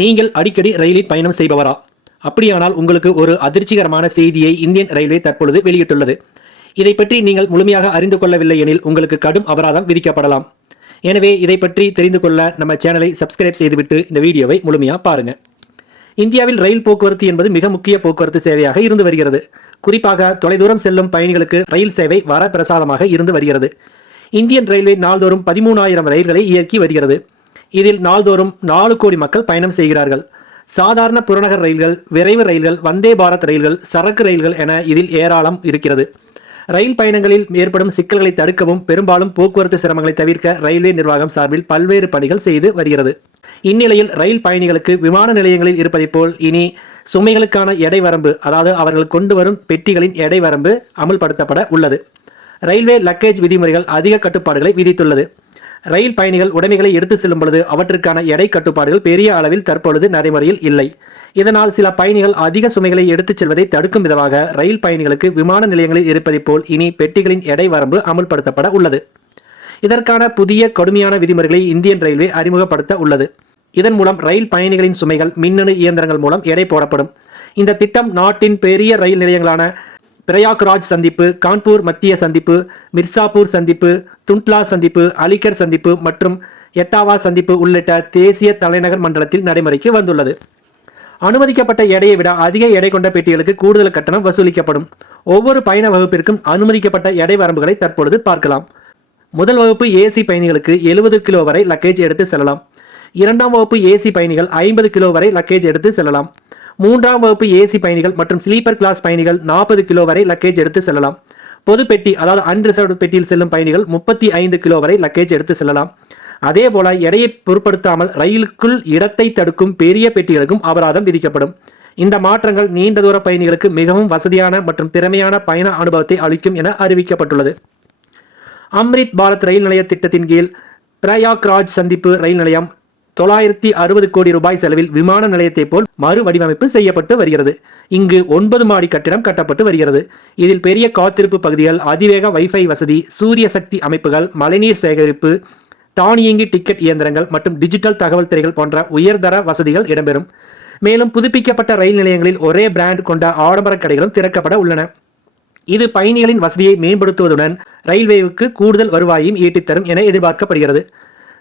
நீங்கள் அடிக்கடி ரயிலில் பயணம் செய்பவரா? அப்படியானால் உங்களுக்கு ஒரு அதிர்ச்சிகரமான செய்தியை இந்தியன் ரயில்வே தற்பொழுது வெளியிட்டுள்ளது. இதை பற்றி நீங்கள் முழுமையாக அறிந்து கொள்ளவில்லை எனில் உங்களுக்கு கடும் அபராதம் விதிக்கப்படலாம். எனவே இதை பற்றி தெரிந்து கொள்ள நம்ம சேனலை சப்ஸ்கிரைப் செய்துவிட்டு இந்த வீடியோவை முழுமையாக பாருங்க. இந்தியாவில் ரயில் போக்குவரத்து என்பது மிக முக்கிய போக்குவரத்து சேவையாக இருந்து வருகிறது. குறிப்பாக தொலைதூரம் செல்லும் பயணிகளுக்கு ரயில் சேவை வரப்பிரசாதமாக இருந்து வருகிறது. இந்தியன் ரயில்வே நாள்தோறும் 13,000 ரயில்களை இயக்கி வருகிறது. இதில் நாள்தோறும் 4 கோடி மக்கள் பயணம் செய்கிறார்கள். சாதாரண புறநகர் ரயில்கள், விரைவு ரயில்கள், வந்தே பாரத் ரயில்கள், சரக்கு ரயில்கள் என இதில் ஏராளம் இருக்கிறது. ரயில் பயணங்களில் ஏற்படும் சிக்கல்களை தடுக்கவும் பெரும்பாலும் போக்குவரத்து சிரமங்களை தவிர்க்க ரயில்வே நிர்வாகம் சார்பில் பல்வேறு பணிகள் செய்து வருகிறது. இந்நிலையில் ரயில் பயணிகளுக்கு விமான நிலையங்களில் இருப்பதைப் போல் இனி சுமைகளுக்கான எடை வரம்பு, அதாவது அவர்கள் கொண்டு வரும் பெட்டிகளின் எடை வரம்பு அமல்படுத்தப்பட உள்ளது. ரயில்வே லக்கேஜ் விதிமுறைகள் அதிக கட்டுப்பாடுகளை விதித்துள்ளது. ரயில் பயணிகள் உடைமைகளை எடுத்து செல்லும் பொழுது அவற்றுக்கான எடை கட்டுப்பாடுகள் பெரிய அளவில் தற்பொழுது நடைமுறையில் இல்லை. இதனால் சில பயணிகள் அதிக சுமைகளை எடுத்துச் செல்வதை தடுக்கும் விதமாக ரயில் பயணிகளுக்கு விமான நிலையங்களில் இருப்பதைப் போல் இனி பெட்டிகளின் எடை வரம்பு அமல்படுத்தப்பட உள்ளது. இதற்கான புதிய கடுமையான விதிமுறைகளை இந்தியன் ரயில்வே அறிமுகப்படுத்த உள்ளது. இதன் மூலம் ரயில் பயணிகளின் சுமைகள் மின்னணு இயந்திரங்கள் மூலம் எடை போடப்படும். இந்த திட்டம் நாட்டின் பெரிய ரயில் நிலையங்களான பிரயாக்ராஜ் சந்திப்பு, கான்பூர் மத்திய சந்திப்பு, மிர்சாப்பூர் சந்திப்பு, துண்ட்லா சந்திப்பு, அலிகர் சந்திப்பு மற்றும் எட்டாவா சந்திப்பு உள்ளிட்ட தேசிய தலைநகர் மண்டலத்தில் நடைமுறைக்கு வந்துள்ளது. அனுமதிக்கப்பட்ட எடையை விட அதிக எடை கொண்ட பெட்டிகளுக்கு கூடுதல் கட்டணம் வசூலிக்கப்படும். ஒவ்வொரு பயண வகுப்பிற்கும் அனுமதிக்கப்பட்ட எடை வரம்புகளை தற்பொழுது பார்க்கலாம். முதல் வகுப்பு ஏசி பயணிகளுக்கு 70 கிலோ வரை லக்கேஜ் எடுத்து செல்லலாம். 2ஆம் வகுப்பு ஏசி பயணிகள் 50 கிலோ வரை லக்கேஜ் எடுத்து செல்லலாம். 3ஆம் வகுப்பு ஏசி பயணிகள் மற்றும் ஸ்லீப்பர் கிளாஸ் பயணிகள் 40 கிலோ வரை லக்கேஜ் எடுத்து செல்லலாம். பொது பெட்டி, அதாவது அன்ரிசர்வ்டு பெட்டியில் செல்லும் பயணிகள் 35 கிலோ வரை லக்கேஜ் எடுத்து செல்லலாம். அதேபோல எடையை பொருட்படுத்தாமல் ரயிலுக்குள் இடத்தை தடுக்கும் பெரிய பெட்டிகளுக்கும் அபராதம் விதிக்கப்படும். இந்த மாற்றங்கள் நீண்ட தூர பயணிகளுக்கு மிகவும் வசதியான மற்றும் திறமையான பயண அனுபவத்தை அளிக்கும் என அறிவிக்கப்பட்டுள்ளது. அம்ரித் பாரத் ரயில் நிலைய திட்டத்தின் கீழ் பிரயாக்ராஜ் சந்திப்பு ரயில் நிலையம் 960 கோடி ரூபாய் செலவில் விமான நிலையத்தை போல் மறு வடிவமைப்பு செய்யப்பட்டு வருகிறது. இங்கு 9 மாடி கட்டிடம் கட்டப்பட்டு வருகிறது. இதில் பெரிய காத்திருப்பு பகுதிகள், அதிவேக வைஃபை வசதி, சூரிய சக்தி அமைப்புகள், மழைநீர் சேகரிப்பு, தானியங்கி டிக்கெட் இயந்திரங்கள் மற்றும் டிஜிட்டல் தகவல் திரைகள் போன்ற உயர்தர வசதிகள் இடம்பெறும். மேலும் புதுப்பிக்கப்பட்ட ரயில் நிலையங்களில் ஒரே பிராண்ட் கொண்ட ஆடம்பர கடைகளும் திறக்கப்பட உள்ளன. இது பயணிகளின் வசதியை மேம்படுத்துவதுடன் ரயில்வேவுக்கு கூடுதல் வருவாயையும் ஈட்டித்தரும் என எதிர்பார்க்கப்படுகிறது.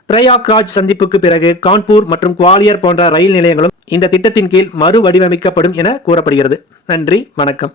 பிரயாக்ராஜ் சந்திப்புக்கு பிறகு கான்பூர் மற்றும் குவாலியர் போன்ற ரயில் நிலையங்களும் இந்த திட்டத்தின் கீழ் மறு வடிவமைக்கப்படும் என கூறப்படுகிறது. நன்றி, வணக்கம்.